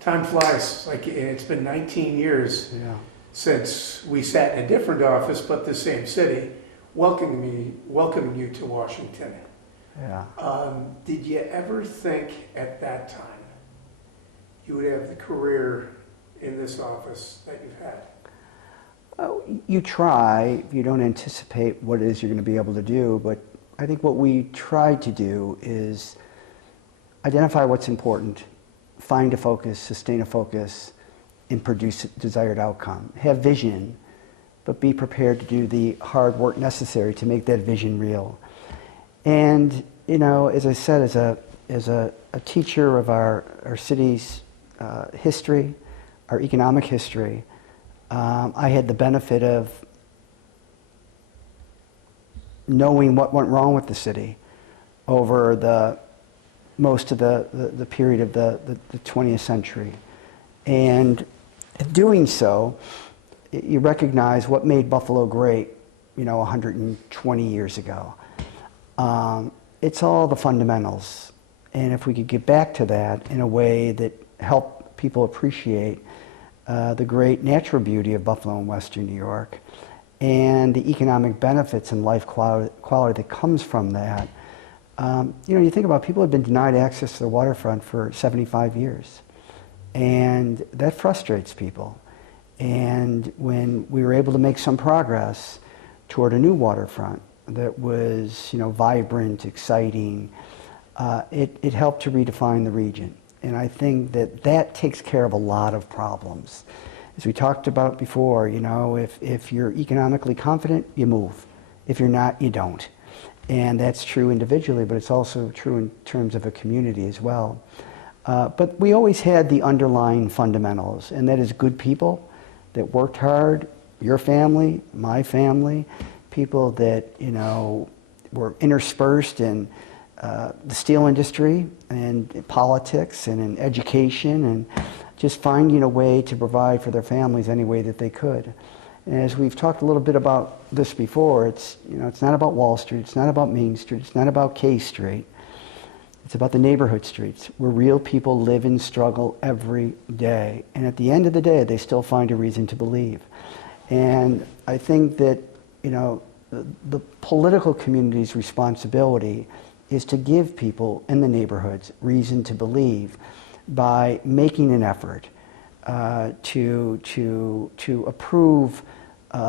Time flies. Like it's been 19 years since we sat in a different office, but the same city, welcoming you to Washington. Yeah. Did you ever think at that time you would have the career in this office that you've had? Oh, you try. You don't anticipate what it is you're going to be able to do, but I think what we try to do is identify what's important, find a focus, sustain a focus, and produce a desired outcome. Have vision, but be prepared to do the hard work necessary to make that vision real. And, you know, as I said, as a teacher of our city's history, our economic history, I had the benefit of knowing what went wrong with the city over most of the period of the 20th century. And in doing so, you recognize what made Buffalo great, 120 years ago. It's all the fundamentals. And if we could get back to that in a way that helped people appreciate the great natural beauty of Buffalo and Western New York and the economic benefits and life quality that comes from that. You think about people who have been denied access to the waterfront for 75 years. And that frustrates people. And when we were able to make some progress toward a new waterfront that was, vibrant, exciting, it helped to redefine the region. And I think that takes care of a lot of problems. As we talked about before, if you're economically confident, you move. If you're not, you don't. And that's true individually, but it's also true in terms of a community as well. But we always had the underlying fundamentals, and that is good people that worked hard, your family, my family, people that, were interspersed in the steel industry and politics and in education and just finding a way to provide for their families any way that they could. And as we've talked a little bit about this before, it's not about Wall Street, it's not about Main Street, it's not about K Street. It's about the neighborhood streets where real people live and struggle every day. And at the end of the day, they still find a reason to believe. And I think that, the political community's responsibility is to give people in the neighborhoods reason to believe by making an effort to approve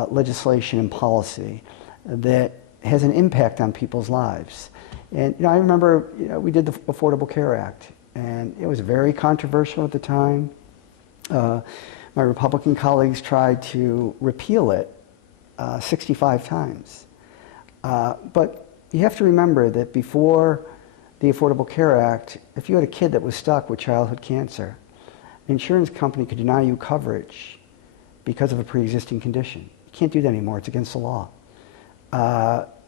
legislation and policy that has an impact on people's lives. And I remember we did the Affordable Care Act, and it was very controversial at the time. My Republican colleagues tried to repeal it 65 times. But you have to remember that before the Affordable Care Act, if you had a kid that was stuck with childhood cancer, an insurance company could deny you coverage because of a pre-existing condition. You can't do that anymore. It's against the law.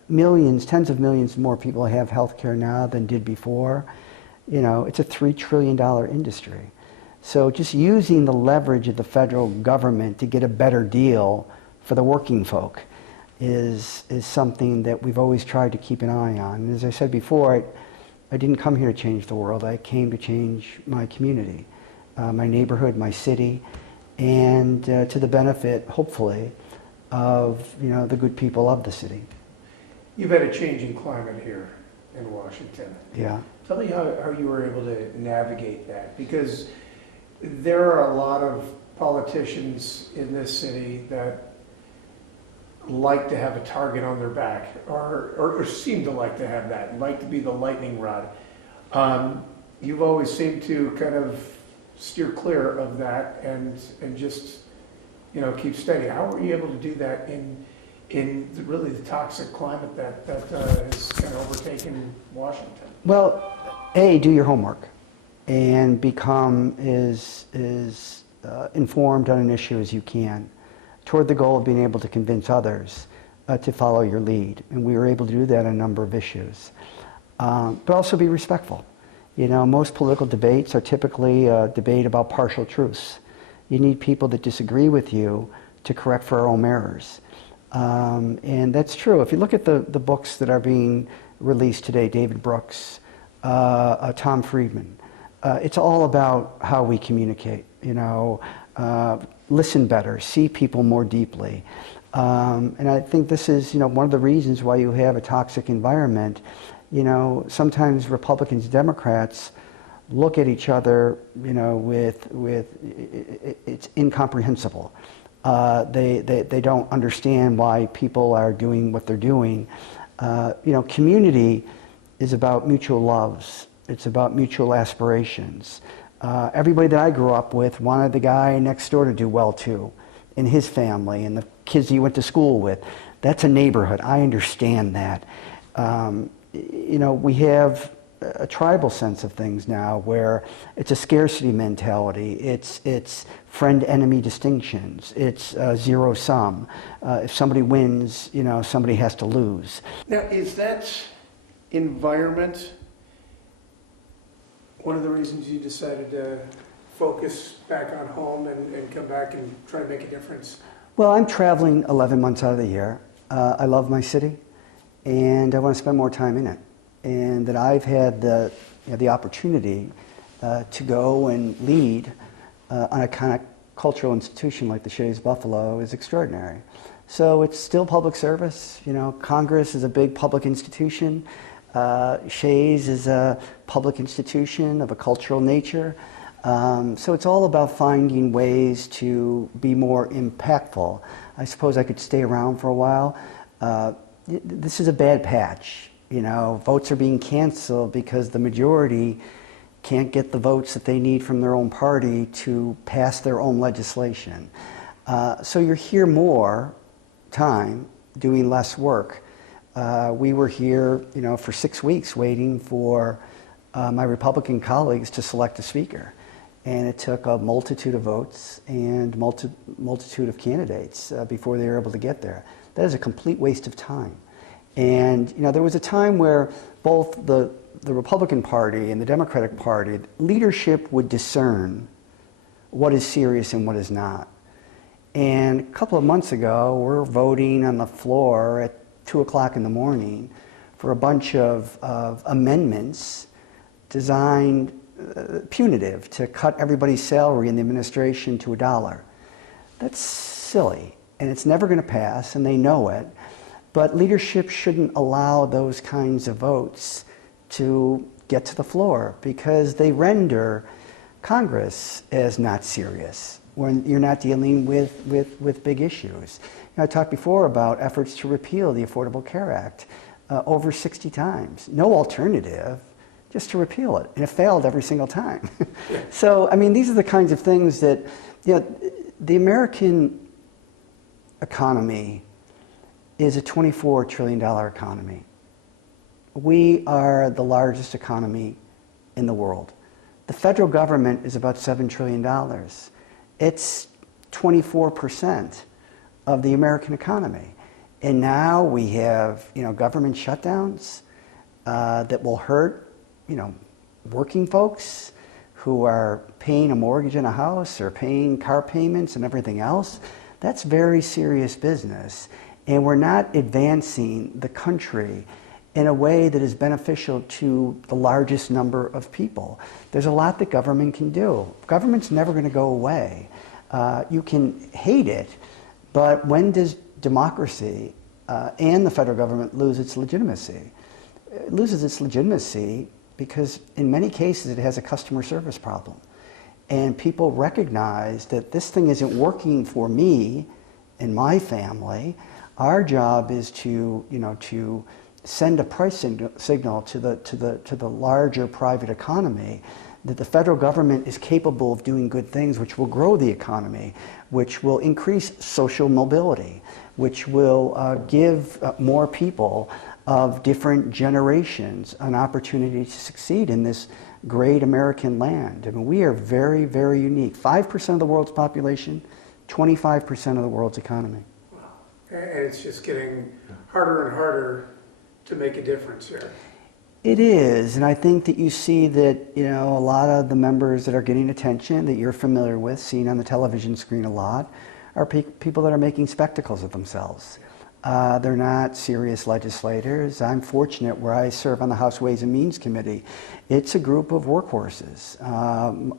Millions, tens of millions more people have health care now than did before. It's a $3 trillion industry. So just using the leverage of the federal government to get a better deal for the working folk is something that we've always tried to keep an eye on. And as I said before, I didn't come here to change the world. I came to change my community, my neighborhood, my city, and to the benefit, hopefully, of the good people of the city. You've had a changing climate here in Washington. Yeah. Tell me how you were able to navigate that, because there are a lot of politicians in this city that like to have a target on their back, or seem to like to have that, like to be the lightning rod. You've always seemed to kind of steer clear of that and just keep steady. How were you able to do that in really the toxic climate that has kind of overtaken Washington? Well, do your homework and become as informed on an issue as you can toward the goal of being able to convince others to follow your lead. And we were able to do that on a number of issues. But also be respectful. Most political debates are typically a debate about partial truths. You need people that disagree with you to correct for our own errors. And that's true. If you look at the books that are being released today, David Brooks, Tom Friedman, it's all about how we communicate, listen better, see people more deeply. And I think this is, one of the reasons why you have a toxic environment. Sometimes Republicans, Democrats look at each other, it's incomprehensible. They don't understand why people are doing what they're doing. Community is about mutual loves. It's about mutual aspirations. Everybody that I grew up with wanted the guy next door to do well too, and his family, and the kids he went to school with. That's a neighborhood. I understand that. We have a tribal sense of things now where it's a scarcity mentality. It's friend-enemy distinctions. It's zero sum. If somebody wins, somebody has to lose. Now, is that environment one of the reasons you decided to focus back on home and come back and try to make a difference? Well, I'm traveling 11 months out of the year. I love my city, and I want to spend more time in it. And that I've had the opportunity to go and lead on a kind of cultural institution like the Shays Buffalo is extraordinary. So it's still public service. Congress is a big public institution. Shays is a public institution of a cultural nature. So it's all about finding ways to be more impactful. I suppose I could stay around for a while. This is a bad patch. Votes are being canceled because the majority can't get the votes that they need from their own party to pass their own legislation. So you're here more time doing less work. We were here, for 6 weeks waiting for my Republican colleagues to select a speaker. And it took a multitude of votes and multitude of candidates before they were able to get there. That is a complete waste of time. And there was a time where both the Republican Party and the Democratic Party, leadership would discern what is serious and what is not. And a couple of months ago, we're voting on the floor at 2 o'clock in the morning for a bunch of amendments designed punitive to cut everybody's salary in the administration to $1. That's silly, and it's never going to pass, and they know it. But leadership shouldn't allow those kinds of votes to get to the floor because they render Congress as not serious when you're not dealing with big issues. I talked before about efforts to repeal the Affordable Care Act over 60 times. No alternative, just to repeal it. And it failed every single time. So, these are the kinds of things that, the American economy is a $24 trillion economy. We are the largest economy in the world. The federal government is about $7 trillion. It's 24% of the American economy. And now we have, government shutdowns that will hurt, working folks who are paying a mortgage in a house or paying car payments and everything else. That's very serious business. And we're not advancing the country in a way that is beneficial to the largest number of people. There's a lot that government can do. Government's never going to go away. You can hate it, but when does democracy and the federal government lose its legitimacy? It loses its legitimacy because in many cases it has a customer service problem. And people recognize that this thing isn't working for me and my family. Our job is to, to send a price signal to the larger private economy that the federal government is capable of doing good things which will grow the economy, which will increase social mobility, which will give more people of different generations an opportunity to succeed in this great American land. We are very, very unique. 5% of the world's population, 25% of the world's economy. And it's just getting harder and harder to make a difference here. It is, and I think that you see that, a lot of the members that are getting attention that you're familiar with, seen on the television screen a lot, are people that are making spectacles of themselves. They're not serious legislators. I'm fortunate where I serve on the House Ways and Means Committee. It's a group of workhorses.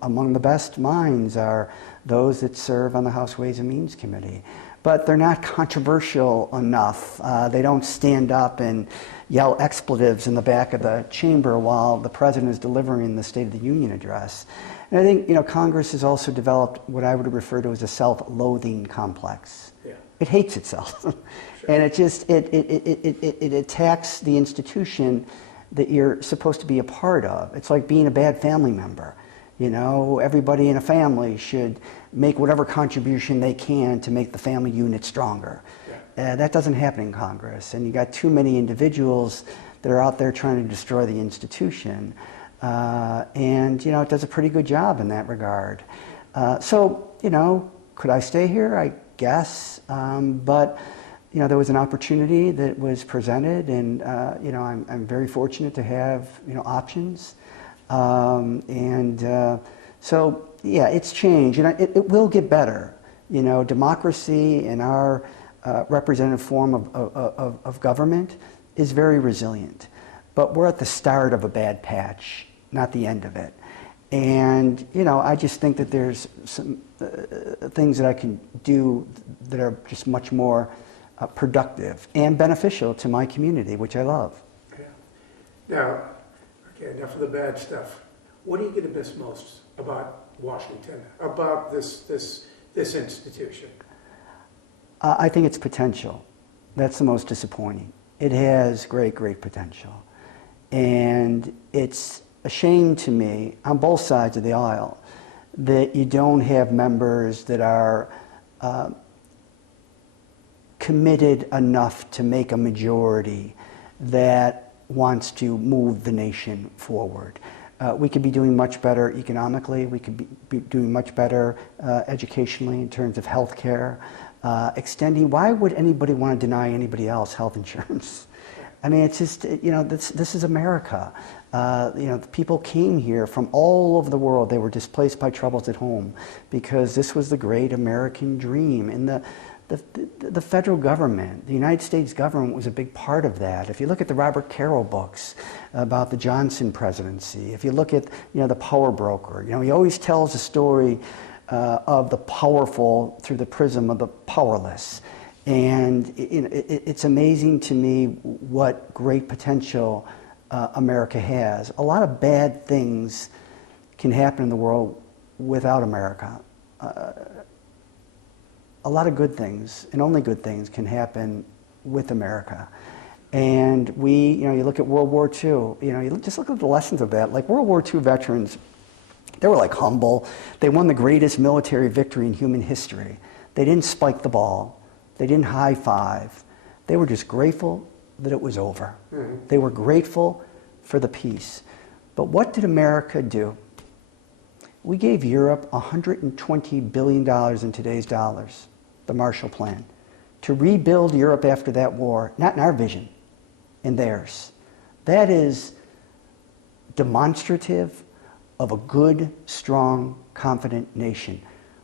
Among the best minds are those that serve on the House Ways and Means Committee. But they're not controversial enough. They don't stand up and yell expletives in the back of the chamber while the president is delivering the State of the Union address. And I think, Congress has also developed what I would refer to as a self-loathing complex. Yeah. It hates itself. Sure. And it attacks the institution that you're supposed to be a part of. It's like being a bad family member. Everybody in a family should make whatever contribution they can to make the family unit stronger. Yeah. That doesn't happen in Congress. And you got too many individuals that are out there trying to destroy the institution. It does a pretty good job in that regard. Could I stay here? I guess. But there was an opportunity that was presented, and I'm very fortunate to have options. It's changed, and it will get better. Democracy in our representative form of government is very resilient, but we're at the start of a bad patch, not the end of it. And I just think that there's some things that I can do that are just much more productive and beneficial to my community, which I love. Yeah. Now, enough of the bad stuff. What are you going to miss most about Washington, about this institution? I think it's potential. That's the most disappointing. It has great, great potential. And it's a shame to me, on both sides of the aisle, that you don't have members that are committed be to make a majority that wants to move the nation forward. We could be doing much better economically. We could be doing much better educationally in terms of health care. Extending, why would anybody want to deny anybody else health insurance? I mean, it's just, this is America. People came here from all over the world. They were displaced by troubles at home because this was the great American dream. And the federal government, the United States government was a big part of that. If you look at the Robert Caro books about the Johnson presidency, if you look at, the power broker, he always tells a story of the powerful through the prism of the powerless. And it's amazing to me what great potential America has. A lot of bad things can happen in the world without America. A lot of good things, and only good things, can happen with America. And you look at World War II, you just look at the lessons of that. Like World War II veterans, they were like humble. They won the greatest military victory in human history. They didn't spike the ball. They didn't high five. They were just grateful that it was over. Mm-hmm. They were grateful for the peace. But what did America do? We gave Europe $120 billion in today's dollars, the Marshall Plan, to rebuild Europe after that war, not in our vision, in theirs. That is demonstrative of a good, strong, confident nation.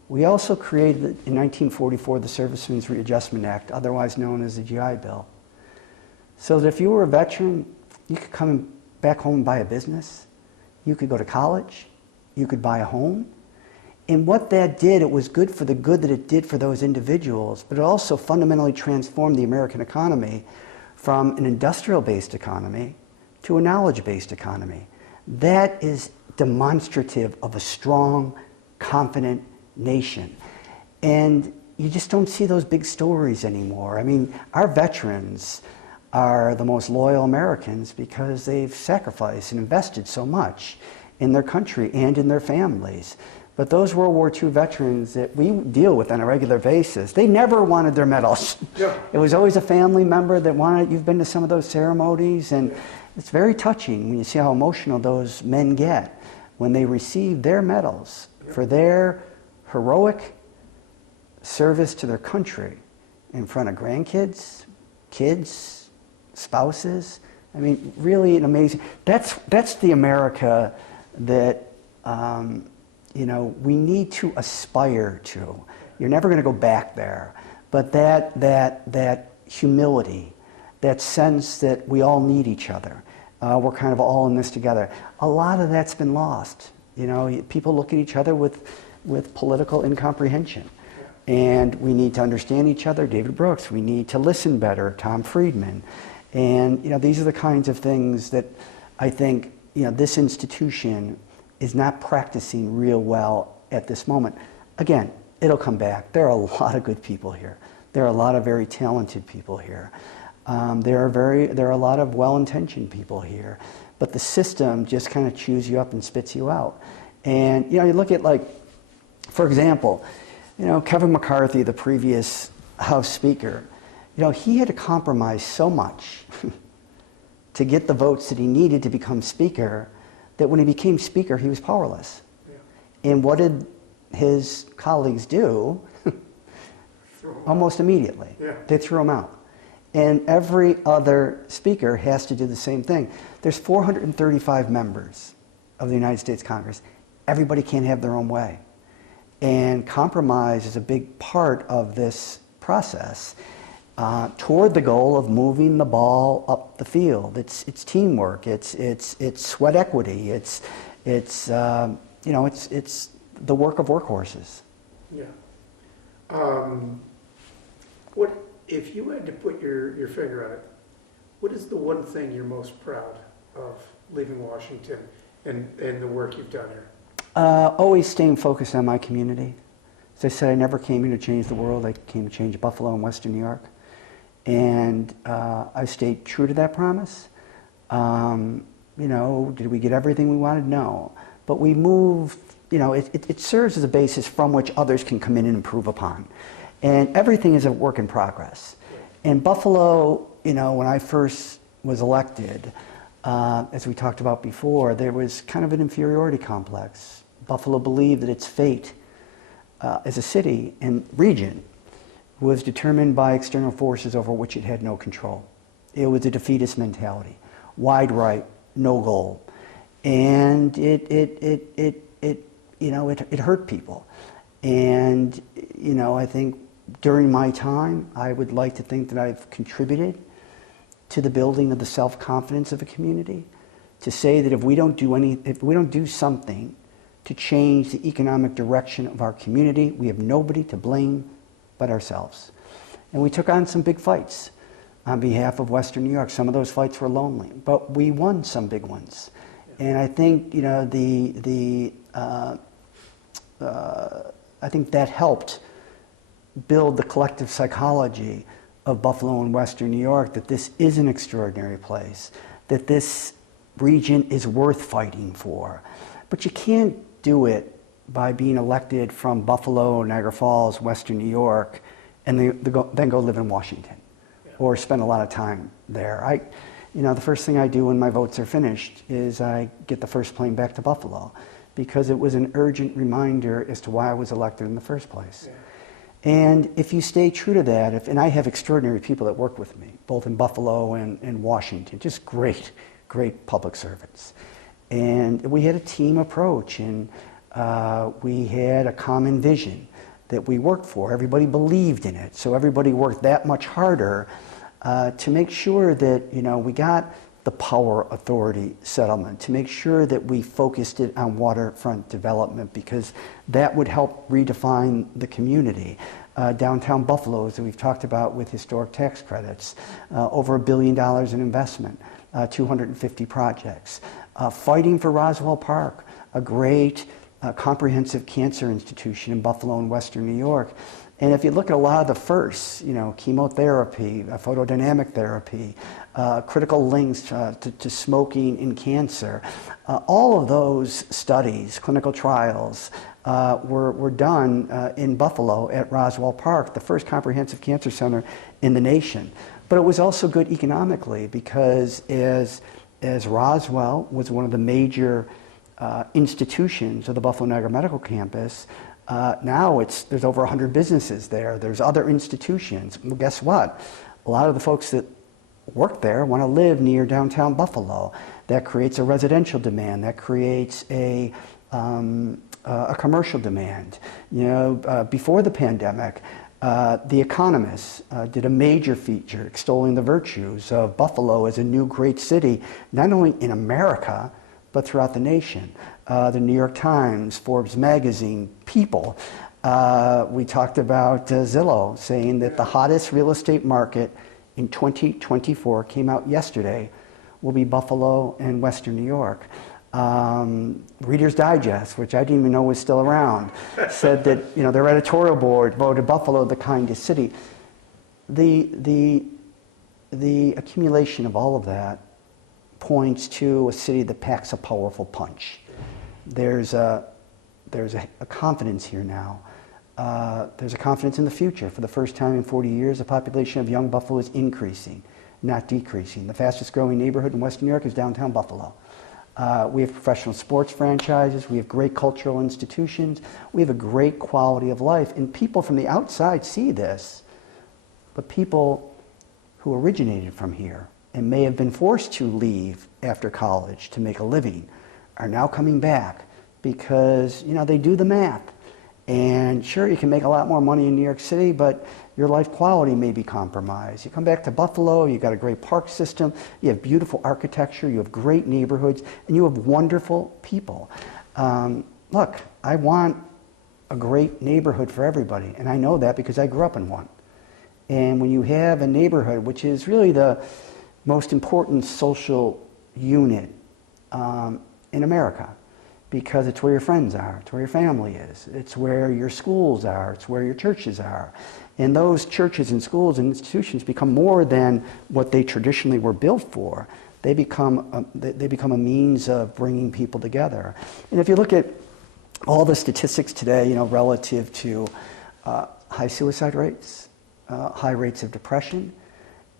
We also created, in 1944, the Servicemen's Readjustment Act, otherwise known as the GI Bill. So that if you were a veteran, you could come back home and buy a business. You could go to college. You could buy a home. And what that did, it was good for the good that it did for those individuals, but it also fundamentally transformed the American economy from an industrial-based economy to a knowledge-based economy. That is demonstrative of a strong, confident nation. And you just don't see those big stories anymore. I mean, our veterans are the most loyal Americans because they've sacrificed and invested so much in their country and in their families. But those World War II veterans that we deal with on a regular basis, they never wanted their medals. Yeah. It was always a family member that wanted. You've been to some of those ceremonies, and it's very touching when you see how emotional those men get when they receive their medals for their heroic service to their country in front of grandkids, kids, spouses. I mean, really an amazing. That's the America that we need to aspire to. You're never going to go back there, but that humility, that sense that we all need each other. We're kind of all in this together. A lot of that's been lost. You know, people look at each other with political incomprehension. And we need to understand each other, David Brooks. We need to listen better, Tom Friedman. And, you know, these are the kinds of things that I think, you know, this institution is not practicing real well at this moment. Again, it'll come back. There are a lot of good people here. There are a lot of very talented people here. There are a lot of well-intentioned people here. But the system just kind of chews you up and spits you out. And, you know, you look at, like, for example, you know, Kevin McCarthy, the previous House Speaker, you know, he had to compromise so much to get the votes that he needed to become Speaker that when he became Speaker, he was powerless. Yeah. And what did his colleagues do? Almost immediately. Yeah. They threw him out. And every other Speaker has to do the same thing. There's 435 members of the United States Congress. Everybody can't have their own way. And compromise is a big part of this process toward the goal of moving the ball up the field. It's teamwork. It's sweat equity. It's the work of workhorses. Yeah. What if you had to put your finger on it? What is the one thing you're most proud of leaving Washington and the work you've done here? Always staying focused on my community. As I said, I never came here to change the world. I came to change Buffalo and Western New York. And I stayed true to that promise. You know, did we get everything we wanted? No. But we moved, you know, it serves as a basis from which others can come in and improve upon. And everything is a work in progress. In Buffalo, you know, when I first was elected, as we talked about before, there was kind of an inferiority complex. Buffalo believed that its fate as a city and region was determined by external forces over which it had no control. It was a defeatist mentality, wide right, no goal, and it hurt people. And you know, I think during my time, I would like to think that I've contributed to the building of the self-confidence of a community, to say that if we don't do something to change the economic direction of our community, we have nobody to blame but ourselves. And we took on some big fights on behalf of Western New York. Some of those fights were lonely, but we won some big ones. And I think, you know, I think that helped build the collective psychology of Buffalo and Western New York, that this is an extraordinary place, that this region is worth fighting for. But you can't do it by being elected from Buffalo, Niagara Falls, Western New York, and then go live in Washington, or spend a lot of time there. You know, the first thing I do when my votes are finished is I get the first plane back to Buffalo, because it was an urgent reminder as to why I was elected in the first place. Yeah. And if you stay true to that, and I have extraordinary people that work with me, both in Buffalo and Washington, just great public servants. And we had a team approach, and we had a common vision that we worked for. Everybody believed in it, so everybody worked that much harder to make sure that, you know, we got the Power Authority settlement, to make sure that we focused it on waterfront development, because that would help redefine the community. Downtown Buffalo, as we've talked about, with historic tax credits, over $1 billion in investment, 250 projects. Fighting for Roswell Park, a great comprehensive cancer institution in Buffalo and Western New York. And if you look at a lot of the firsts, you know, chemotherapy, photodynamic therapy, critical links to smoking and cancer, all of those studies, clinical trials, were done in Buffalo at Roswell Park, the first comprehensive cancer center in the nation. But it was also good economically, because as Roswell was one of the major institutions of the Buffalo Niagara Medical Campus, now there's over 100 businesses there. There's other institutions. Well, guess what? A lot of the folks that work there want to live near downtown Buffalo. That creates a residential demand. That creates a commercial demand. You know, before the pandemic, The Economist did a major feature extolling the virtues of Buffalo as a new great city, not only in America, but throughout the nation. The New York Times, Forbes magazine, People. We talked about Zillow saying that the hottest real estate market in 2024, came out yesterday, will be Buffalo and Western New York. Reader's Digest, which I didn't even know was still around, said that their editorial board voted Buffalo the kindest city. The accumulation of all of that points to a city that packs a powerful punch. There's a confidence here now. There's a confidence in the future. For the first time in 40 years, the population of young Buffalo is increasing, not decreasing. The fastest growing neighborhood in Western New York is downtown Buffalo. We have professional sports franchises. We have great cultural institutions. We have a great quality of life. And people from the outside see this, but people who originated from here and may have been forced to leave after college to make a living are now coming back because, they do the math. And sure, you can make a lot more money in New York City, but your life quality may be compromised. You come back to Buffalo, you've got a great park system, you have beautiful architecture, you have great neighborhoods, and you have wonderful people. Look, I want a great neighborhood for everybody, and I know that because I grew up in one. And when you have a neighborhood, which is really the most important social unit in America, because it's where your friends are, it's where your family is, it's where your schools are, it's where your churches are. And those churches and schools and institutions become more than what they traditionally were built for. They become a means of bringing people together. And if you look at all the statistics today, relative to high suicide rates, high rates of depression,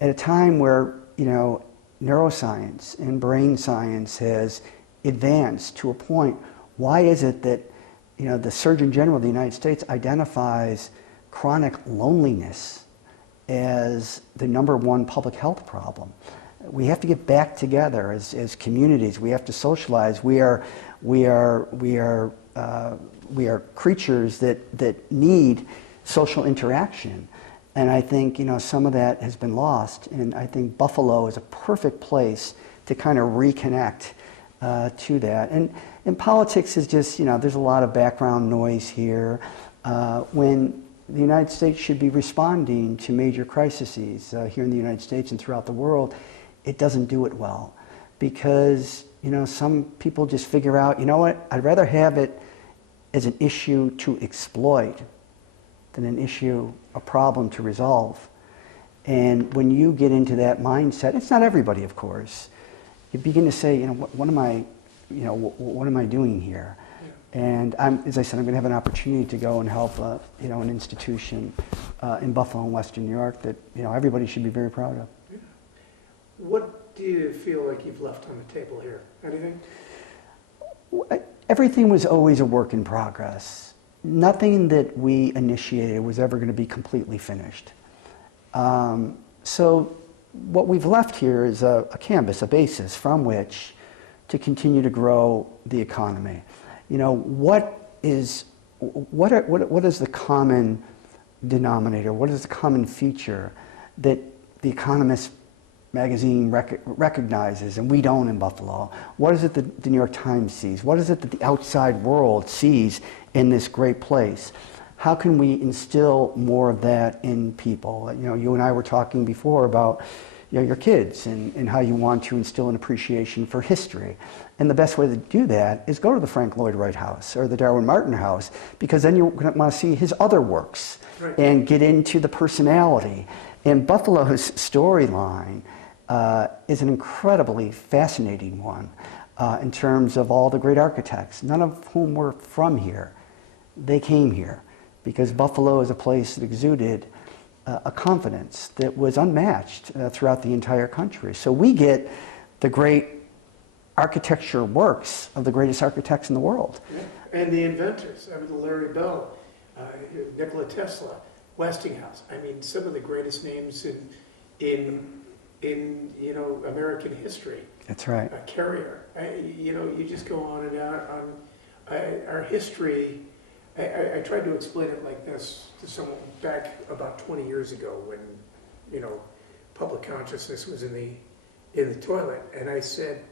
at a time where, neuroscience and brain science has advanced to a point, why is it that the Surgeon General of the United States identifies chronic loneliness as the -- public health problem? We have to get back together as communities. We have to socialize. We are creatures that need social interaction. And I think some of that has been lost. And I think Buffalo is a perfect place to kind of reconnect to that. And politics is just, there's a lot of background noise here. When the United States should be responding to major crises here in the United States and throughout the world, it doesn't do it well. Because, some people just figure out, I'd rather have it as an issue to exploit than an issue, a problem to resolve. And when you get into that mindset, it's not everybody, of course, you begin to say, what am I doing here? Yeah. And as I said, I'm going to have an opportunity to go and help, an institution in Buffalo and Western New York that, everybody should be very proud of. Yeah. What do you feel like you've left on the table here? Anything? Everything was always a work in progress. Nothing that we initiated was ever going to be completely finished. So what we've left here is a canvas, a basis from which to continue to grow the economy. What is the common denominator? What is the common feature that the Economist magazine recognizes and we don't in Buffalo? What is it that the New York Times sees? What is it that the outside world sees in this great place? How can we instill more of that in people? You and I were talking before about your kids and how you want to instill an appreciation for history. And the best way to do that is go to the Frank Lloyd Wright House or the Darwin Martin House, because then you're going to want to see his other works and get into the personality. And Buffalo's storyline is an incredibly fascinating one in terms of all the great architects, none of whom were from here. They came here because Buffalo is a place that exuded a confidence that was unmatched throughout the entire country. So we get the great architecture works of the greatest architects in the world. Yeah. And the inventors, Larry Bell, Nikola Tesla, Westinghouse. Some of the greatest names in American history. That's right. Carrier. You just go on and on. Our history I tried to explain it like this to someone back about 20 years ago when, public consciousness was in the toilet. And I said,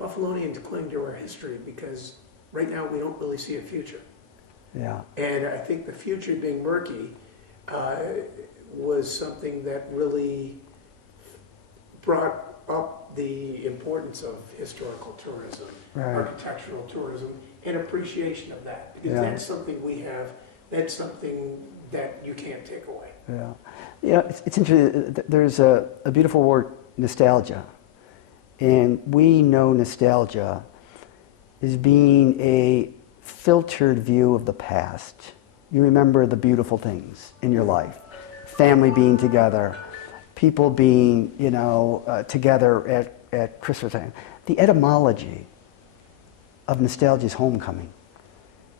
Buffalonians cling to our history because right now we don't really see a future. Yeah. And I think the future being murky was something that really brought up the importance of historical tourism, Right. architectural tourism, and appreciation of that. Because Yeah. that's something we have, that's something that you can't take away. Yeah. It's interesting. There's a beautiful word, nostalgia. And we know nostalgia as being a filtered view of the past. You remember the beautiful things in your life. Family being together, people being, together at Christmas time. The etymology of nostalgia is homecoming.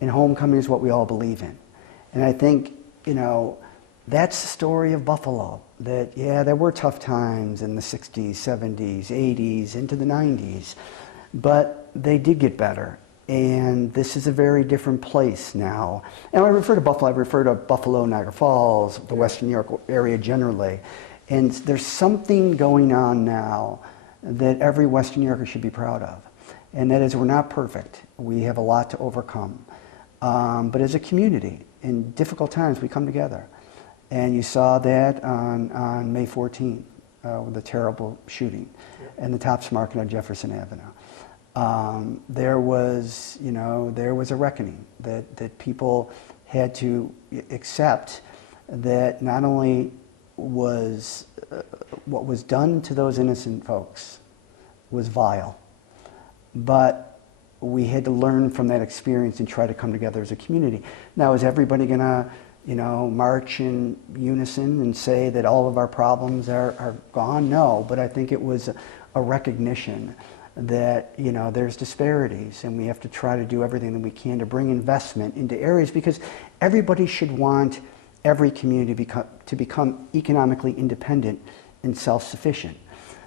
And homecoming is what we all believe in. And I think, that's the story of Buffalo. That, there were tough times in the 60s, 70s, 80s, into the 90s. But they did get better. And this is a very different place now. And when I refer to Buffalo, I refer to Buffalo, Niagara Falls, the Western New York area generally. And there's something going on now that every Western New Yorker should be proud of. And that is, we're not perfect. We have a lot to overcome. But as a community, in difficult times, we come together. And you saw that on May 14th with the terrible shooting in the Tops Market on Jefferson Avenue. There was a reckoning that people had to accept that not only was what was done to those innocent folks was vile, but we had to learn from that experience and try to come together as a community. Now, is everybody going to march in unison and say that all of our problems are gone? No, but I think it was a recognition that there's disparities, and we have to try to do everything that we can to bring investment into areas, because everybody should want every community to become economically independent and self-sufficient.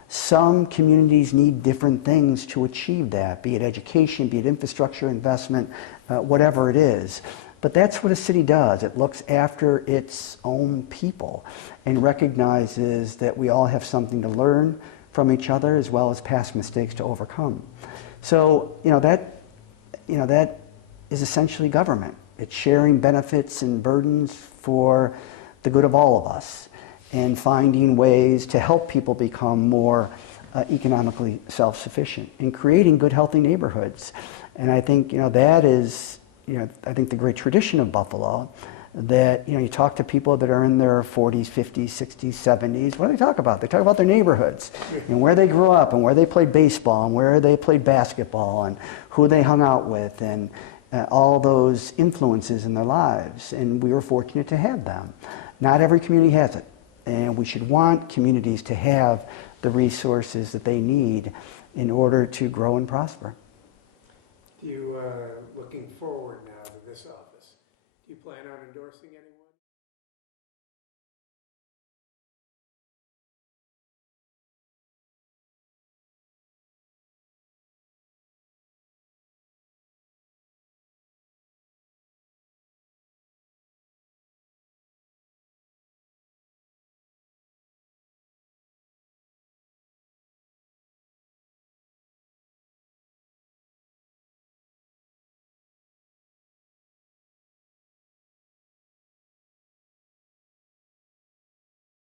Some communities need different things to achieve that, be it education, be it infrastructure, investment, whatever it is. But that's what a city does. It looks after its own people and recognizes that we all have something to learn from each other, as well as past mistakes to overcome. So, that is essentially government. It's sharing benefits and burdens for the good of all of us, and finding ways to help people become more economically self-sufficient, and creating good, healthy neighborhoods. And I think, that is, I think the great tradition of Buffalo, that, you talk to people that are in their 40s, 50s, 60s, 70s, what do they talk about? They talk about their neighborhoods and where they grew up and where they played baseball and where they played basketball and who they hung out with, and all those influences in their lives. And we were fortunate to have them. Not every community has it. And we should want communities to have the resources that they need in order to grow and prosper. Do you, looking forward now to this office, do you plan on endorsing anyone?